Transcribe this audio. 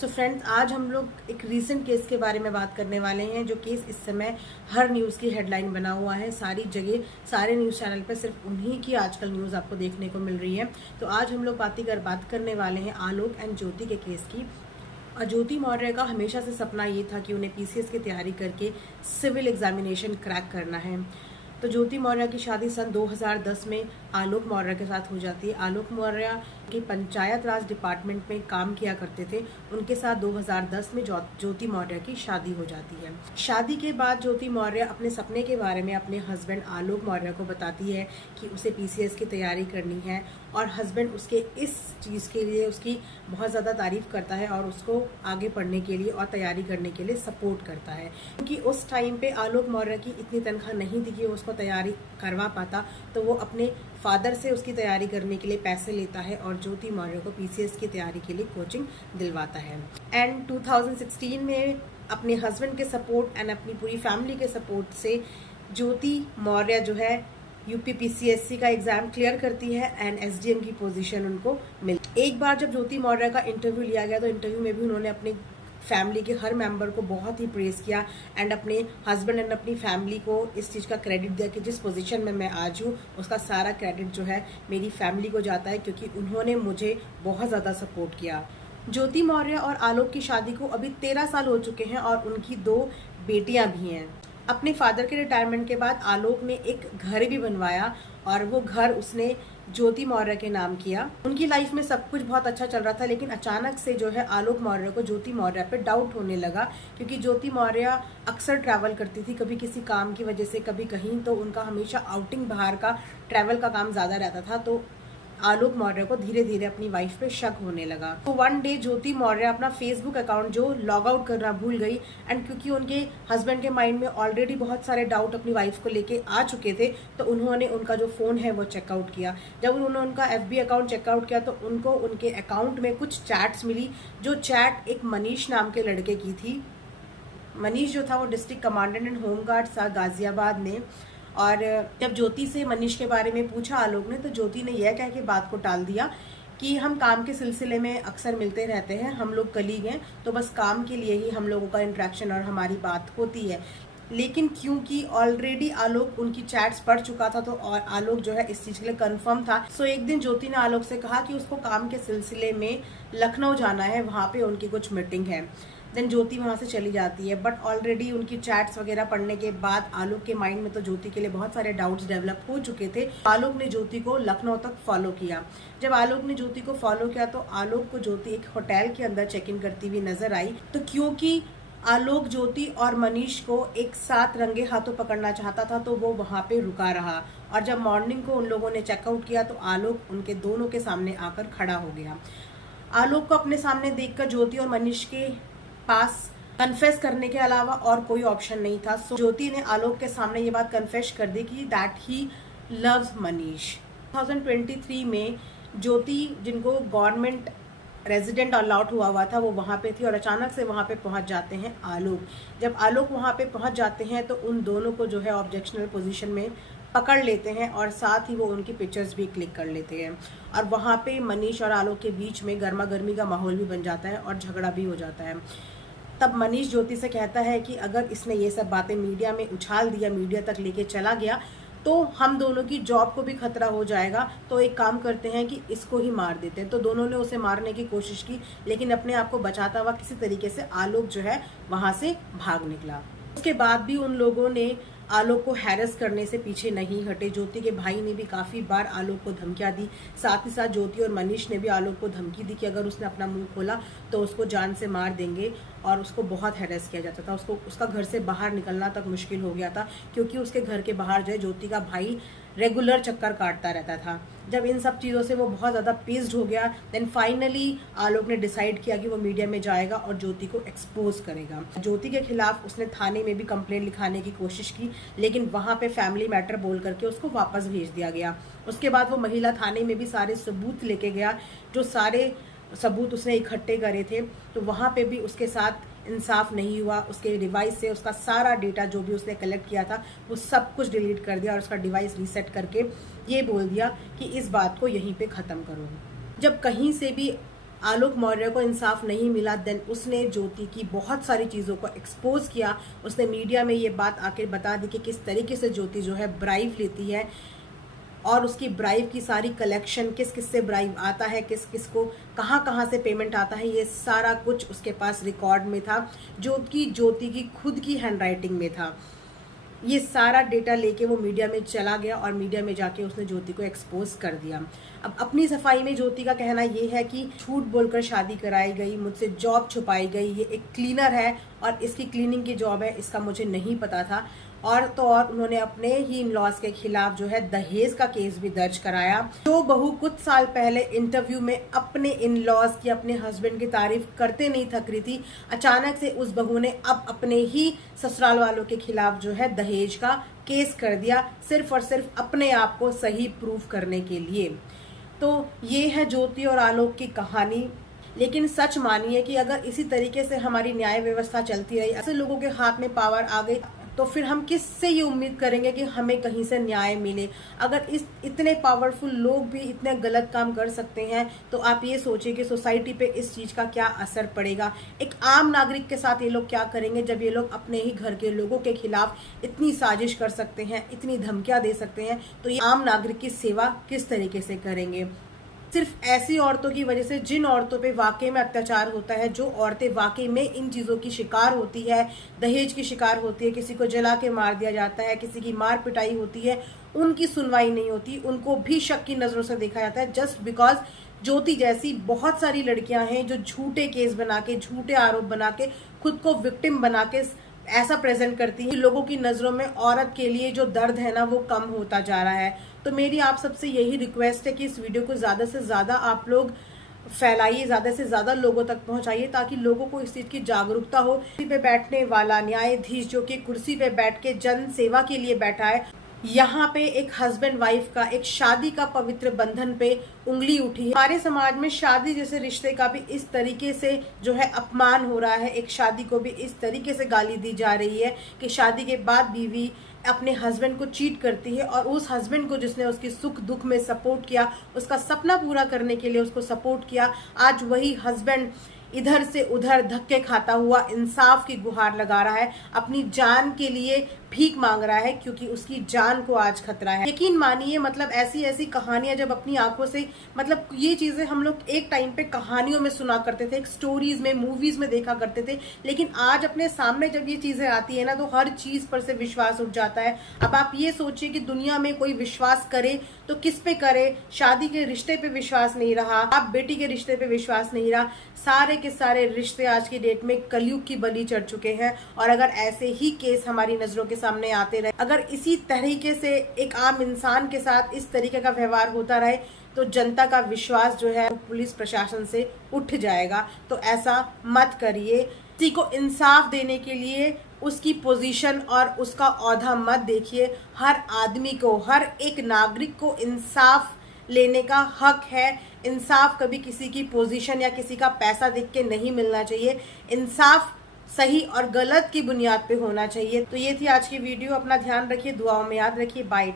So friends, आज हम लोग एक रीसेंट केस के बारे में बात करने वाले हैं, जो केस इस समय हर न्यूज़ की हेडलाइन बना हुआ है। सारी जगह सारे न्यूज़ चैनल पर सिर्फ उन्हीं की आजकल न्यूज़ आपको देखने को मिल रही है। तो आज हम लोग बात करने वाले हैं आलोक एंड ज्योति के केस की। और ज्योति मौर्य का हमेशा से सपना ये था कि उन्हें पीसीएस की तैयारी करके सिविल एग्जामिनेशन क्रैक करना है। तो ज्योति मौर्य की शादी सन 2010 में आलोक मौर्य के साथ हो जाती है। आलोक मौर्य के पंचायत राज डिपार्टमेंट में काम किया करते थे। उनके साथ 2010 में ज्योति मौर्य की शादी हो जाती है। शादी के बाद ज्योति मौर्य अपने सपने के बारे में अपने हस्बैंड आलोक मौर्य को बताती है कि उसे पीसीएस की तैयारी करनी है, और हस्बैंड उसके इस चीज़ के लिए उसकी बहुत ज़्यादा तारीफ करता है और उसको आगे पढ़ने के लिए और तैयारी करने के लिए सपोर्ट करता है। क्योंकि उस टाइम पे आलोक मौर्य की इतनी तनख्वाह नहीं थी कि उसको तैयारी करवा पाता, तो वो अपने फादर से उसकी तैयारी करने के लिए पैसे लेता है और ज्योति मौर्य को पीसीएस की तैयारी के लिए कोचिंग दिलवाता है। एंड 2016 में अपने हस्बैंड के सपोर्ट एंड अपनी पूरी फैमिली के सपोर्ट से ज्योति मौर्य जो है यूपी पीसीएससी का एग्जाम क्लियर करती है एंड एसडीएम की पोजीशन उनको मिली। एक बार जब ज्योति मौर्य का इंटरव्यू लिया गया, तो इंटरव्यू में भी उन्होंने अपने फैमिली के हर मेंबर को बहुत ही प्रेज किया एंड अपने हस्बैंड एंड अपनी फैमिली को इस चीज़ का क्रेडिट दिया कि जिस पोजीशन में मैं आज हूँ उसका सारा क्रेडिट जो है मेरी फैमिली को जाता है, क्योंकि उन्होंने मुझे बहुत ज़्यादा सपोर्ट किया। ज्योति मौर्य और आलोक की शादी को अभी 13 साल हो चुके हैं और उनकी 2 बेटियां भी हैं। अपने फादर के रिटायरमेंट के बाद आलोक ने एक घर भी बनवाया और वो घर उसने ज्योति मौर्य के नाम किया। उनकी लाइफ में सब कुछ बहुत अच्छा चल रहा था, लेकिन अचानक से जो है आलोक मौर्य को ज्योति मौर्य पे डाउट होने लगा, क्योंकि ज्योति मौर्य अक्सर ट्रैवल करती थी, कभी किसी काम की वजह से कभी कहीं, तो उनका हमेशा आउटिंग बाहर का ट्रैवल का काम ज़्यादा रहता था। तो आलोक मौर्य को धीरे धीरे अपनी वाइफ पे शक होने लगा। तो वन डे ज्योति मौर्य अपना फेसबुक अकाउंट जो लॉग आउट करना भूल गई, एंड क्योंकि उनके हस्बैंड के माइंड में ऑलरेडी बहुत सारे डाउट अपनी वाइफ को लेके आ चुके थे, तो उन्होंने उनका जो फोन है वो चेकआउट किया। जब उन्होंने उनका एफबी अकाउंट चेकआउट किया तो उनको उनके अकाउंट में कुछ चैट्स मिली, जो चैट एक मनीष नाम के लड़के की थी। मनीष जो था वो डिस्ट्रिक्ट कमांडेंट एंड होमगार्ड था गाजियाबाद में। और जब ज्योति से मनीष के बारे में पूछा आलोक ने, तो ज्योति ने यह कह के बात को टाल दिया कि हम काम के सिलसिले में अक्सर मिलते रहते हैं, हम लोग कलीग हैं, तो बस काम के लिए ही हम लोगों का इंटरेक्शन और हमारी बात होती है। लेकिन क्योंकि ऑलरेडी आलोक उनकी चैट्स पढ़ चुका था, तो और आलोक जो है इस चीज़ के लिए कंफर्म था। सो एक दिन ज्योति ने आलोक से कहा कि उसको काम के सिलसिले में लखनऊ जाना है, वहाँ पे उनकी कुछ मीटिंग है। देन ज्योति वहाँ से चली जाती है, बट ऑलरेडी उनकी चैट्स वगैरह पढ़ने के बाद आलोक के माइंड में तो ज्योति के लिए बहुत सारे डाउट्स डेवलप हो चुके थे। आलोक ने ज्योति को लखनऊ तक फॉलो किया। जब आलोक ने ज्योति को फॉलो किया तो आलोक को ज्योति एक होटल के अंदर चेक इन करती हुई नजर आई। तो क्योंकि आलोक ज्योति और मनीष को एक साथ रंगे हाथों पकड़ना चाहता था, तो वो वहाँ पे रुका रहा। और जब मॉर्निंग को उन लोगों ने चेकआउट किया तो आलोक उनके दोनों के सामने आकर खड़ा हो गया। आलोक को अपने सामने देखकर ज्योति और मनीष के पास कन्फेस करने के अलावा और कोई ऑप्शन नहीं था। सो ज्योति ने आलोक के सामने ये बात कन्फेस कर दी कि दैट ही लव्स मनीष। 2023 में ज्योति, जिनको गवर्नमेंट रेजिडेंट अलॉट हुआ था, वो वहाँ पे थी, और अचानक से वहाँ पे पहुँच जाते हैं आलोक। जब आलोक वहाँ पे पहुँच जाते हैं तो उन दोनों को जो है ऑब्जेक्शनल पोजीशन में पकड़ लेते हैं, और साथ ही वो उनकी पिक्चर्स भी क्लिक कर लेते हैं। और वहाँ पे मनीष और आलोक के बीच में गर्मा गर्मी का माहौल भी बन जाता है और झगड़ा भी हो जाता है। तब मनीष ज्योति से कहता है कि अगर इसने ये सब बातें मीडिया में उछाल दिया, मीडिया तक लेके चला गया, तो हम दोनों की जॉब को भी खतरा हो जाएगा। तो एक काम करते हैं कि इसको ही मार देते हैं। तो दोनों ने उसे मारने की कोशिश की, लेकिन अपने आप को बचाता हुआ किसी तरीके से आलोक जो है वहां से भाग निकला। उसके बाद भी उन लोगों ने आलोक को हैरेस करने से पीछे नहीं हटे। ज्योति के भाई ने भी काफ़ी बार आलोक को धमकियां दी। साथ ही साथ ज्योति और मनीष ने भी आलोक को धमकी दी कि अगर उसने अपना मुंह खोला तो उसको जान से मार देंगे, और उसको बहुत हैरेस किया जाता था। उसका घर से बाहर निकलना तक मुश्किल हो गया था, क्योंकि उसके घर के बाहर जो है ज्योति का भाई रेगुलर चक्कर काटता रहता था। जब इन सब चीज़ों से वो बहुत ज़्यादा पेस्ड हो गया, देन फाइनली आलोक ने डिसाइड किया कि वो मीडिया में जाएगा और ज्योति को एक्सपोज करेगा। ज्योति के खिलाफ उसने थाने में भी कंप्लेंट लिखाने की कोशिश की, लेकिन वहाँ पे फैमिली मैटर बोल करके उसको वापस भेज दिया गया। उसके बाद वो महिला थाने में भी सारे सबूत लेके गया, जो सारे सबूत उसने इकट्ठे करे थे। तो वहाँ पे भी उसके साथ इंसाफ नहीं हुआ। उसके डिवाइस से उसका सारा डेटा जो भी उसने कलेक्ट किया था वो सब कुछ डिलीट कर दिया, और उसका डिवाइस रीसेट करके ये बोल दिया कि इस बात को यहीं पे ख़त्म करो। जब कहीं से भी आलोक मौर्य को इंसाफ नहीं मिला, देन उसने ज्योति की बहुत सारी चीज़ों को एक्सपोज किया। उसने मीडिया में ये बात आके बता दी कि किस तरीके से ज्योति जो है ब्राइब लेती है और उसकी ब्राइब की सारी कलेक्शन, किस किस से ब्राइब आता है, किस किस को कहाँ कहाँ से पेमेंट आता है, ये सारा कुछ उसके पास रिकॉर्ड में था, जो कि ज्योति की खुद की हैंडराइटिंग में था। ये सारा डेटा लेके वो मीडिया में चला गया और मीडिया में जाके उसने ज्योति को एक्सपोज कर दिया। अब अपनी सफाई में ज्योति का कहना ये है कि झूठ बोलकर शादी कराई गई, मुझसे जॉब छुपाई गई, ये एक क्लीनर है और इसकी क्लीनिंग की जॉब है, इसका मुझे नहीं पता था। और तो और उन्होंने अपने ही इन लॉज के खिलाफ जो है दहेज का केस भी दर्ज कराया। जो बहू कुछ साल पहले इंटरव्यू में अपने इन लॉज की, अपने हस्बैंड की तारीफ करते नहीं थक रही थी, अचानक से उस बहू ने अब अपने ही ससुराल वालों के खिलाफ जो है दहेज का केस कर दिया, सिर्फ और सिर्फ अपने आप को सही प्रूफ करने के लिए। तो ये है ज्योति और आलोक की कहानी। लेकिन सच मानिए कि अगर इसी तरीके से हमारी न्याय व्यवस्था चलती रही, ऐसे लोगों के हाथ में पावर आ गई, तो फिर हम किससे ये उम्मीद करेंगे कि हमें कहीं से न्याय मिले। अगर इतने पावरफुल लोग भी इतने गलत काम कर सकते हैं, तो आप ये सोचिए कि सोसाइटी पे इस चीज का क्या असर पड़ेगा। एक आम नागरिक के साथ ये लोग क्या करेंगे जब ये लोग अपने ही घर के लोगों के खिलाफ इतनी साजिश कर सकते हैं, इतनी धमकियां दे सकते हैं, तो ये आम नागरिक की सेवा किस तरीके से करेंगे। सिर्फ ऐसी औरतों की वजह से, जिन औरतों पे वाकई में अत्याचार होता है, जो औरतें वाकई में इन चीज़ों की शिकार होती है, दहेज की शिकार होती है, किसी को जला के मार दिया जाता है, किसी की मार पिटाई होती है, उनकी सुनवाई नहीं होती, उनको भी शक की नज़रों से देखा जाता है, जस्ट बिकॉज ज्योति जैसी बहुत सारी लड़कियां हैं जो झूठे केस बना के, झूठे आरोप बना के, खुद को विक्टिम बना के ऐसा प्रेजेंट करती है। लोगों की नजरों में औरत के लिए जो दर्द है ना, वो कम होता जा रहा है। तो मेरी आप सबसे यही रिक्वेस्ट है कि इस वीडियो को ज्यादा से ज्यादा आप लोग फैलाइए, ज्यादा से ज्यादा लोगों तक पहुंचाइए, ताकि लोगों को इस चीज की जागरूकता हो। कुर्सी पे बैठने वाला न्यायाधीश जो कि कुर्सी पे बैठ के जन सेवा के लिए बैठा है, यहाँ पे एक हस्बैंड वाइफ का, एक शादी का पवित्र बंधन पे उंगली उठी है। हमारे समाज में शादी जैसे रिश्ते का भी इस तरीके से जो है अपमान हो रहा है, एक शादी को भी इस तरीके से गाली दी जा रही है कि शादी के बाद बीवी अपने हस्बैंड को चीट करती है, और उस हस्बैंड को जिसने उसकी सुख दुख में सपोर्ट किया, उसका सपना पूरा करने के लिए उसको सपोर्ट किया, आज वही हस्बैंड इधर से उधर धक्के खाता हुआ इंसाफ की गुहार लगा रहा है, अपनी जान के लिए भीख मांग रहा है, क्योंकि उसकी जान को आज खतरा है। यकीन मानिए, मतलब ऐसी ऐसी कहानियां जब अपनी आंखों से, मतलब ये चीजें हम लोग एक टाइम पे कहानियों में सुना करते थे, एक स्टोरीज में, मूवीज में देखा करते थे, लेकिन आज अपने सामने जब ये चीजें आती है ना, तो हर चीज पर से विश्वास उठ जाता है। अब आप ये सोचिए कि दुनिया में कोई विश्वास करे तो किस पे करे। शादी के रिश्ते पे विश्वास नहीं रहा, बाप बेटी के रिश्ते पे विश्वास नहीं रहा, सारे के सारे रिश्ते आज की डेट में कलयुग की बलि चढ़ चुके हैं। और अगर ऐसे ही केस हमारी नजरों के सामने आते रहे, अगर इसी तरीके से एक आम इंसान के साथ इस तरीके का व्यवहार होता रहे, तो जनता का विश्वास जो है पुलिस प्रशासन से उठ जाएगा। तो ऐसा मत करिए। किसी को इंसाफ देने के लिए उसकी पोजीशन और उसका औहदा मत देखिए। हर आदमी को, हर एक नागरिक को इंसाफ लेने का हक है। इंसाफ कभी किसी की पोजीशन या किसी का पैसा देख के नहीं मिलना चाहिए। इंसाफ सही और गलत की बुनियाद पे होना चाहिए। तो ये थी आज की वीडियो। अपना ध्यान रखिए, दुआओं में याद रखिए। बाय।